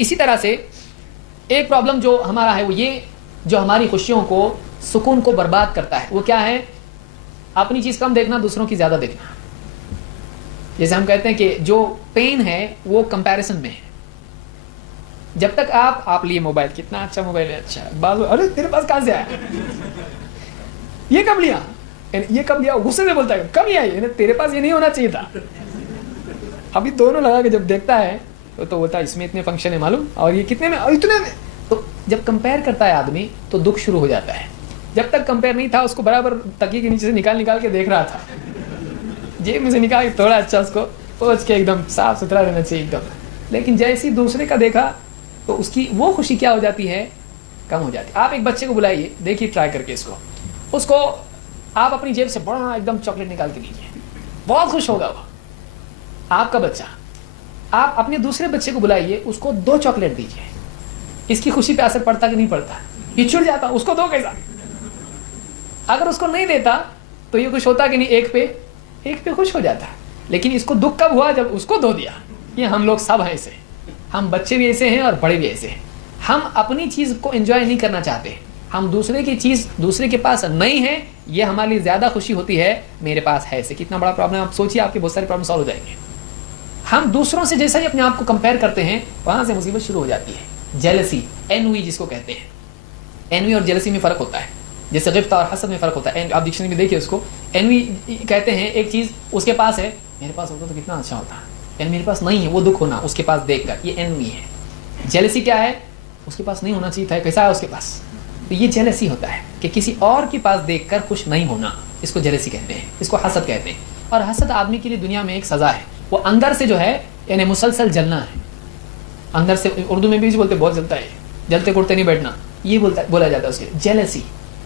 اسی طرح سے ایک پرابلم جو ہمارا ہے وہ یہ، جو ہماری خوشیوں کو، سکون کو برباد کرتا ہے، وہ کیا ہے؟ اپنی چیز کم دیکھنا، دوسروں کی زیادہ دیکھنا. جیسے ہم کہتے ہیں کہ جو پین ہے وہ کمپیریزن میں ہے. جب تک آپ لیے موبائل، کتنا اچھا موبائل ہے، اچھا بعض، ارے تیرے پاس کہاں سے آیا، یہ کب لیا، یہ کب لیا، غصے سے بولتا ہے کب لیا، یہ تیرے پاس یہ نہیں ہونا چاہیے تھا. ابھی دونوں لگا کے جب دیکھتا ہے تو ہوتا ہے اس میں اتنے فنکشن ہے معلوم، اور یہ کتنے میں، اور اتنے میں. تو جب کمپیئر کرتا ہے آدمی تو دکھ شروع ہو جاتا ہے. جب تک کمپیئر نہیں تھا اس کو برابر تکیے کے نیچے سے نکال کے دیکھ رہا تھا، جیب میں سے نکال کے تھوڑا اچھا اس کو پوچھ کے ایک دم صاف ستھرا رہنا چاہیے ایک دم. لیکن جیسے ہی دوسرے کا دیکھا تو اس کی وہ خوشی کیا ہو جاتی ہے؟ کم ہو جاتی ہے. آپ ایک بچے کو بلائیے، دیکھیے ٹرائی کر کے اس کو آپ اپنی جیب سے بڑا ایک دم چاکلیٹ نکال کے دیجیے، بہت خوش ہوگا وہ آپ کا بچہ. آپ اپنے دوسرے بچے کو بلائیے، اس کو 2 چاکلیٹ دیجیے، اس کی خوشی پہ اثر پڑتا کہ نہیں پڑتا؟ یہ چڑ جاتا، اس کو 2 کیسا؟ اگر اس کو نہیں دیتا تو یہ خوش ہوتا کہ نہیں، ایک پہ خوش ہو جاتا. لیکن اس کو دکھ کب ہوا؟ جب اس کو 2 دیا. یہ ہم لوگ سب ہیں ایسے، ہم بچے بھی ایسے ہیں اور بڑے بھی ایسے ہیں. ہم اپنی چیز کو انجوائے نہیں کرنا چاہتے، ہم دوسرے کی چیز دوسرے کے پاس نہیں ہے، یہ ہمارے لیے زیادہ خوشی ہوتی ہے میرے پاس ہے سے. کتنا بڑا پرابلم، آپ سوچیے آپ کے بہت سارے پرابلم سالو ہو جائیں گے. ہم دوسروں سے جیسا ہی اپنے آپ کو کمپیئر کرتے ہیں وہاں سے مصیبت شروع ہو جاتی ہے. جیلسی، انوی جس کو کہتے ہیں. انوی اور جیلسی میں فرق ہوتا ہے، جیسے غبطہ اور حسد میں فرق ہوتا ہے. آپ ڈکشنری میں دیکھیے اس کو. انوی کہتے ہیں ایک چیز اس کے پاس ہے، میرے پاس ہوتا تو کتنا اچھا ہوتا، یعنی میرے پاس نہیں ہے، وہ دکھ ہونا اس کے پاس دیکھ کر، یہ انوی ہے. جیلسی کیا ہے؟ اس کے پاس نہیں ہونا چاہیے تھا، کیسا ہے اس کے پاس. تو یہ جیلسی ہوتا ہے کہ کسی اور کے پاس دیکھ کر خوش نہیں ہونا، اس کو جیلسی کہتے ہیں، اس کو حسد کہتے ہیں. اور حسد آدمی کے لیے دنیا میں ایک سزا ہے. وہ اندر سے جو ہے یعنی مسلسل جلنا ہے اندر سے. اردو میں بھی بولتے بہت جلتا ہے، جلتے کوڑتے نہیں بیٹھنا، یہ بولا جاتا ہے اس کے لیے جیلسی،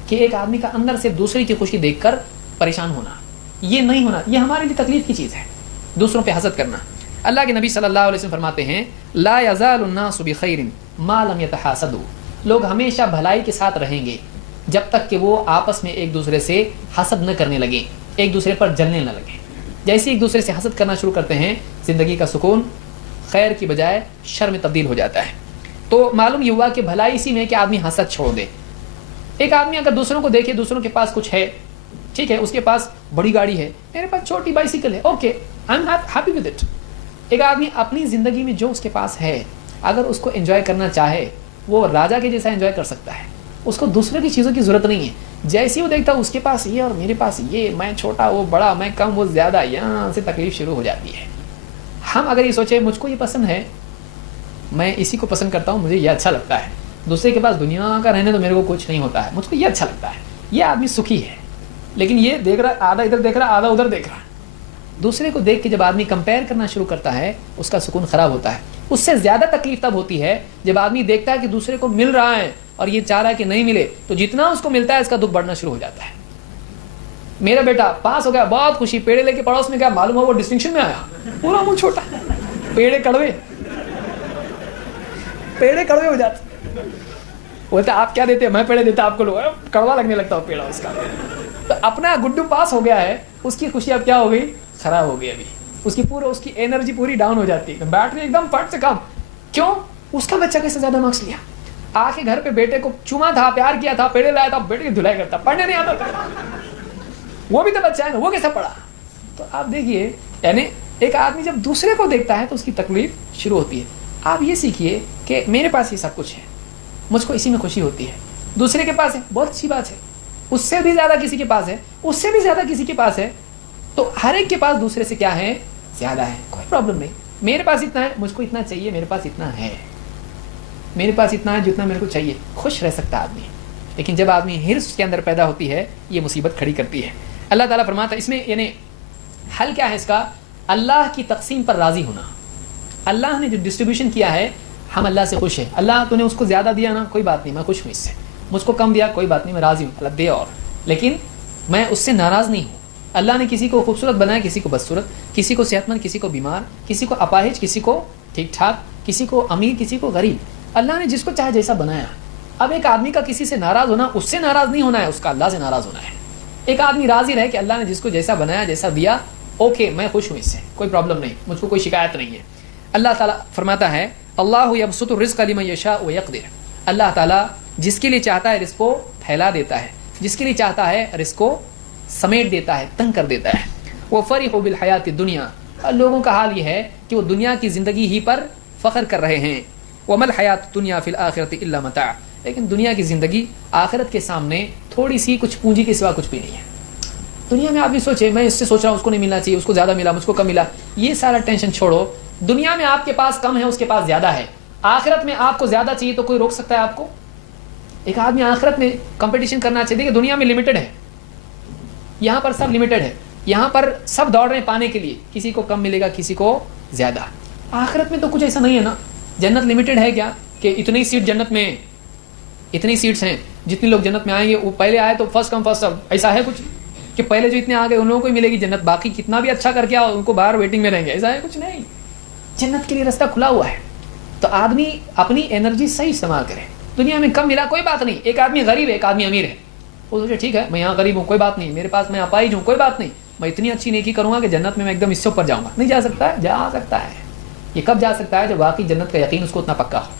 کہ ایک آدمی کا اندر سے دوسرے کی خوشی دیکھ کر پریشان ہونا. یہ نہیں ہونا، یہ ہمارے لیے تکلیف کی چیز ہے، دوسروں پہ حسد کرنا. اللہ کے نبی صلی اللہ علیہ وسلم فرماتے ہیں لا یزال الناس بخیر ما لم یتحاسدوا. لوگ ہمیشہ بھلائی کے ساتھ رہیں گے جب تک کہ وہ آپس میں ایک دوسرے سے حسد نہ کرنے لگیں، ایک دوسرے پر جلنے نہ لگیں. جیسے ایک دوسرے سے حسد کرنا شروع کرتے ہیں، زندگی کا سکون خیر کی بجائے شر میں تبدیل ہو جاتا ہے. تو معلوم یہ ہوا کہ بھلائی اسی میں ہے کہ آدمی حسد چھوڑ دے. ایک آدمی اگر دوسروں کو دیکھے، دوسروں کے پاس کچھ ہے، ٹھیک ہے، اس کے پاس بڑی گاڑی ہے، میرے پاس چھوٹی بائیسیکل ہے، okay I am happy with it. ایک آدمی اپنی زندگی میں جو اس کے پاس ہے اگر اس کو انجوائے کرنا چاہے وہ راجا کے جیسا انجوائے کر سکتا ہے. اس کو دوسرے کی چیزوں کی ضرورت نہیں ہے. جیسے وہ دیکھتا اس کے پاس یہ اور میرے پاس یہ، میں چھوٹا وہ بڑا، میں کم وہ زیادہ، یہاں سے تکلیف شروع ہو جاتی ہے. ہم اگر یہ سوچیں مجھ کو یہ پسند ہے، میں اسی کو پسند کرتا ہوں، مجھے یہ اچھا لگتا ہے، دوسرے کے پاس دنیا کا رہنے تو میرے کو کچھ نہیں ہوتا ہے، مجھ کو یہ اچھا لگتا ہے، یہ آدمی سکھی ہے. لیکن یہ دیکھ رہا آدھا ادھر دیکھ رہا آدھا ادھر دیکھ رہا. دوسرے کو دیکھ کے جب آدمی کمپیئر کرنا شروع کرتا ہے اس کا سکون خراب ہوتا ہے. اس سے زیادہ تکلیف تب ہوتی ہے جب آدمی دیکھتا ہے کہ دوسرے کو مل رہا ہے اور یہ چاہ رہا ہے کہ نہیں ملے، تو جتنا اس کو ملتا ہے اس کا دکھ بڑھنا شروع ہو جاتا ہے. میرا بیٹا پاس ہو گیا، بہت خوشی، پیڑے لے کے پڑوس میں گیا، معلوم ہو وہ ڈسٹنکشن میں آیا، پورا منہ چھوٹا، پیڑے کڑوے ہو جاتے. بولتے آپ کیا دیتے؟ میں پیڑے دیتا آپ کو، لوگ کڑوا لگنے لگتا ہو پیڑا اس کا. تو اپنا گڈو پاس ہو گیا ہے، اس کی خوشی اب کیا ہو گئی؟ خراب ہو گئی. ابھی اس کی انرجی پوری ڈاؤن ہو جاتی ہے، بیٹری ایک دم فٹ سے کم. کیوں؟ اس کا بچہ کیسے زیادہ مارکس لیا، آ کے گھر پہ بیٹے کو چوما تھا، پیار کیا تھا، پیڑے لایا تھا، بیٹے کی دھلائی کرتا، پڑھنے نہیں آتا تھا، وہ بھی تو بچہ ہے نا، وہ کیسے پڑھا؟ تو آپ دیکھیے یعنی ایک آدمی جب دوسرے کو دیکھتا ہے تو اس کی تکلیف شروع ہوتی ہے. آپ یہ سیکھیے کہ میرے پاس یہ سب کچھ ہے، مجھ کو اسی میں خوشی ہوتی ہے. دوسرے کے پاس ہے، بہت اچھی بات ہے، اس سے بھی زیادہ کسی کے پاس ہے، اس سے بھی زیادہ کسی کے پاس ہے، تو ہر ایک کے پاس دوسرے سے کیا ہے؟ زیادہ ہے. کوئی پرابلم نہیں، میرے پاس اتنا ہے، مجھ کو اتنا چاہیے، میرے پاس اتنا ہے، میرے پاس اتنا ہے جتنا میرے کو چاہیے. خوش رہ سکتا آدمی. لیکن جب آدمی ہرس کے اندر پیدا ہوتی ہے یہ مصیبت کھڑی کرتی ہے. اللہ تعالیٰ فرماتا ہے اس میں یعنی حل کیا ہے اس کا؟ اللہ کی تقسیم پر راضی ہونا. اللہ نے جو ڈسٹریبیوشن کیا ہے ہم اللہ سے خوش ہیں. اللہ تو نے اس کو زیادہ دیا نا، کوئی بات نہیں، میں خوش ہوں اس سے. مجھ کو کم دیا، کوئی بات نہیں، میں راضی ہوں، اللہ دے اور. لیکن میں اس سے ناراض نہیں ہوں. اللہ نے کسی کو خوبصورت بنایا، کسی کو بدصورت، کسی کو صحت مند، کسی کو بیمار، کسی کو اپاہج، کسی کو ٹھیک ٹھاک، کسی کو امیر، کسی کو غریب. اللہ نے جس کو چاہے جیسا بنایا. اب ایک آدمی کا کسی سے ناراض ہونا، اس سے ناراض نہیں ہونا ہے، اس کا اللہ سے ناراض ہونا ہے. ایک آدمی راضی رہے کہ اللہ نے جس کو جیسا بنایا، جیسا دیا، اوکے میں خوش ہوں اس سے، کوئی پرابلم نہیں، مجھ کو کوئی شکایت نہیں ہے. اللہ تعالیٰ فرماتا ہے اللہ یبسط الرزق لمن یشاء ویقدر، اللہ تعالیٰ جس کے لیے چاہتا ہے رزق کو پھیلا دیتا ہے، جس کے لیے چاہتا ہے رزق کو سمیٹ دیتا ہے، تنگ کر دیتا ہے. وہ فرحوا بالحیات الدنیا، اور لوگوں کا حال یہ ہے کہ وہ دنیا کی زندگی ہی پر فخر کر رہے ہیں. وما الحیات الدنیا فی الآخرۃ الا متاع، لیکن دنیا کی زندگی آخرت کے سامنے تھوڑی سی کچھ پونجی کے سوا کچھ بھی نہیں ہے. دنیا میں آپ بھی سوچے، میں اس سے سوچ رہا ہوں اس کو نہیں ملنا چاہیے، اس کو زیادہ ملا، مجھ کو کم ملا، یہ سارا ٹینشن چھوڑو. دنیا میں آپ کے پاس کم ہے، اس کے پاس زیادہ ہے. آخرت میں آپ کو زیادہ چاہیے تو کوئی روک سکتا ہے آپ کو؟ ایک آدمی آخرت میں کمپٹیشن کرنا چاہیے کہ دنیا میں لمیٹڈ ہے، یہاں پر سب لمیٹڈ ہے، یہاں پر سب دوڑ رہے ہیں پانے کے لیے، کسی کو کم ملے گا کسی کو زیادہ. آخرت میں تو کچھ ایسا نہیں ہے نا. جنت لمیٹڈ ہے کیا کہ اتنی سیٹ جنت میں، اتنی سیٹس ہیں، جتنے لوگ جنت میں آئیں گے وہ پہلے آئے تو فرسٹ کم فرسٹ سرو، ایسا ہے کچھ کہ پہلے جو اتنے آ گئے ان لوگوں کو ہی ملے گی جنت، باقی کتنا بھی اچھا کر کے آؤ ان کو باہر ویٹنگ میں رہیں گے؟ ایسا ہے کچھ نہیں. جنت کے لیے راستہ کھلا ہوا ہے. تو آدمی اپنی انرجی صحیح استعمال کرے. دنیا میں کم ملا کوئی بات نہیں، ایک آدمی غریب ہے ایک آدمی امیر ہے، وہ سوچے ٹھیک ہے میں یہاں غریب ہوں کوئی بات نہیں، میرے پاس میں اپاہج ہوں کوئی بات نہیں، میں اتنی اچھی نیکی کروں گا کہ جنت میں ایک دم اس سے اوپر جاؤں گا. نہیں جا سکتا ہے؟ جا سکتا ہے. یہ کب جا سکتا ہے؟ جب واقعی جنت کا یقین اس کو اتنا پکا ہو.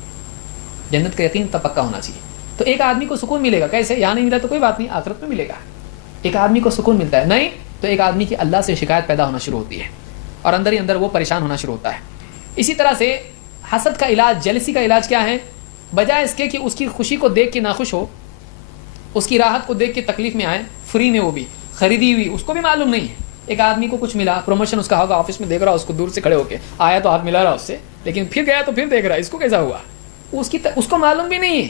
جنت کا یقین اتنا پکا ہونا چاہیے. تو ایک آدمی کو سکون ملے گا کیسے؟ یہاں نہیں ملا تو کوئی بات نہیں، آخرت میں ملے گا. ایک آدمی کو سکون ملتا ہے نہیں تو ایک آدمی کی اللہ سے شکایت پیدا ہونا شروع ہوتی ہے اور اندر ہی اندر وہ پریشان ہونا شروع ہوتا ہے. اسی طرح سے حسد کا علاج، جیلسی کا علاج کیا ہے؟ بجائے اس کے کہ اس کی خوشی کو دیکھ کے ناخوش ہو، اس کی راحت کو دیکھ کے تکلیف میں آئے، فری میں وہ بھی خریدی ہوئی، اس کو بھی معلوم نہیں ہے. ایک آدمی کو کچھ ملا، پروموشن اس کا ہوگا، آفس میں دیکھ رہا اس کو دور سے کھڑے ہو کے، آیا تو ہاتھ ملا رہا اس سے، لیکن پھر گیا تو پھر دیکھ رہا اس کو کیسا ہوا، اس کو معلوم بھی نہیں ہے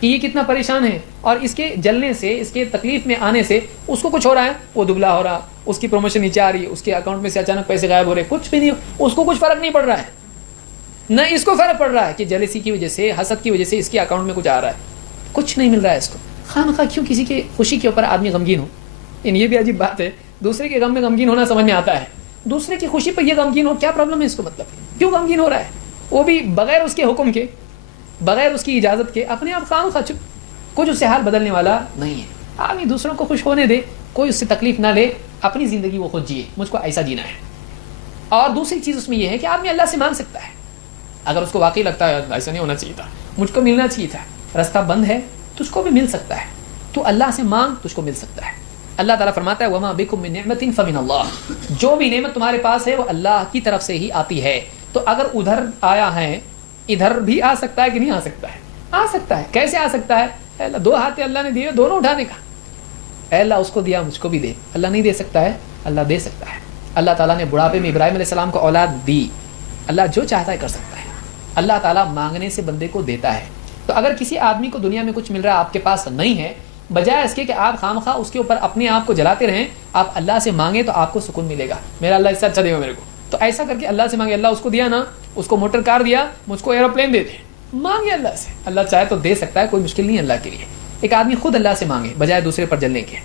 کہ یہ کتنا پریشان ہے. اور اس کے جلنے سے، اس کے تکلیف میں آنے سے اس کو کچھ ہو رہا ہے، وہ دبلا ہو رہا، اس کی پروموشن نیچے آ رہی ہے، اس کے اکاؤنٹ میں سے اچانک پیسے غائب ہو رہے، کچھ بھی نہیں، اس کو کچھ فرق نہیں پڑ رہا ہے. نہ اس کو فرق پڑ رہا ہے کہ جیلسی کی وجہ سے، حسد کی وجہ سے اس کے اکاؤنٹ میں کچھ آ رہا ہے، کچھ نہیں مل رہا ہے اس کو. خواہ کیوں کسی کی خوشی کے اوپر آدمی غمگین ہو؟ یہ بھی عجیب بات ہے. دوسرے کے غم میں غمگین ہونا سمجھ میں آتا ہے، دوسرے کی خوشی پر یہ غمگین ہو، کیا پرابلم ہے اس کو؟ مطلب کیوں غمگین ہو رہا ہے؟ وہ بھی بغیر اس کے حکم کے، بغیر اس کی اجازت کے، اپنے آپ خواہ چپ، کچھ اس سے حال بدلنے والا نہیں ہے. آدمی دوسروں کو خوش ہونے دے، کوئی اس سے تکلیف نہ لے، اپنی زندگی وہ خود جیے، مجھ کو ایسا جینا ہے. اور دوسری چیز اس میں یہ ہے کہ آدمی اللہ سے مانگ سکتا ہے. اگر اس کو واقعی لگتا ہے ایسا نہیں ہونا چاہیے تھا، مجھ کو ملنا چاہیے تھا، راستہ بند ہے، تجھ کو بھی مل سکتا ہے. تو اللہ سے مانگ، تجھ کو مل سکتا ہے. اللہ تعالیٰ فرماتا ہے وَمَا بِكُم مِّن نِعْمَةٍ فَمِنَ اللَّهِ، جو بھی نعمت تمہارے پاس ہے وہ اللہ کی طرف سے ہی آتی ہے. تو اگر ادھر آیا ہے، ادھر بھی آ سکتا ہے کہ نہیں آ سکتا ہے؟ آ سکتا ہے. کیسے آ سکتا ہے؟ اے اللہ، دو ہاتھ اللہ نے دیے، دونوں اٹھانے کا. اے اللہ اس کو دیا، مجھ کو بھی دے. اللہ نہیں دے سکتا ہے؟ اللہ دے سکتا ہے. اللہ تعالیٰ نے بڑھاپے میں ابراہیم علیہ السلام کو اولاد دی. اللہ جو چاہتا ہے کر سکتا ہے. اللہ تعالیٰ مانگنے سے بندے کو دیتا ہے. تو اگر کسی آدمی کو دنیا میں کچھ مل رہا ہے، آپ کے پاس نہیں ہے، بجائے اس کے کہ آپ خامخواہ اس کے اوپر اپنے آپ کو جلاتے رہیں، آپ اللہ سے مانگیں تو آپ کو سکون ملے گا. میرا اللہ اس سے اچھا دے گا میرے کو، تو ایسا کر کے اللہ سے مانگے. اللہ اس کو دیا نا، اس کو موٹر کار دیا، مجھ کو ایروپلین دے دے. مانگے اللہ سے، اللہ چاہے تو دے سکتا ہے، کوئی مشکل نہیں ہے اللہ کے لیے. ایک آدمی خود اللہ سے مانگے بجائے دوسرے پر جلنے کے.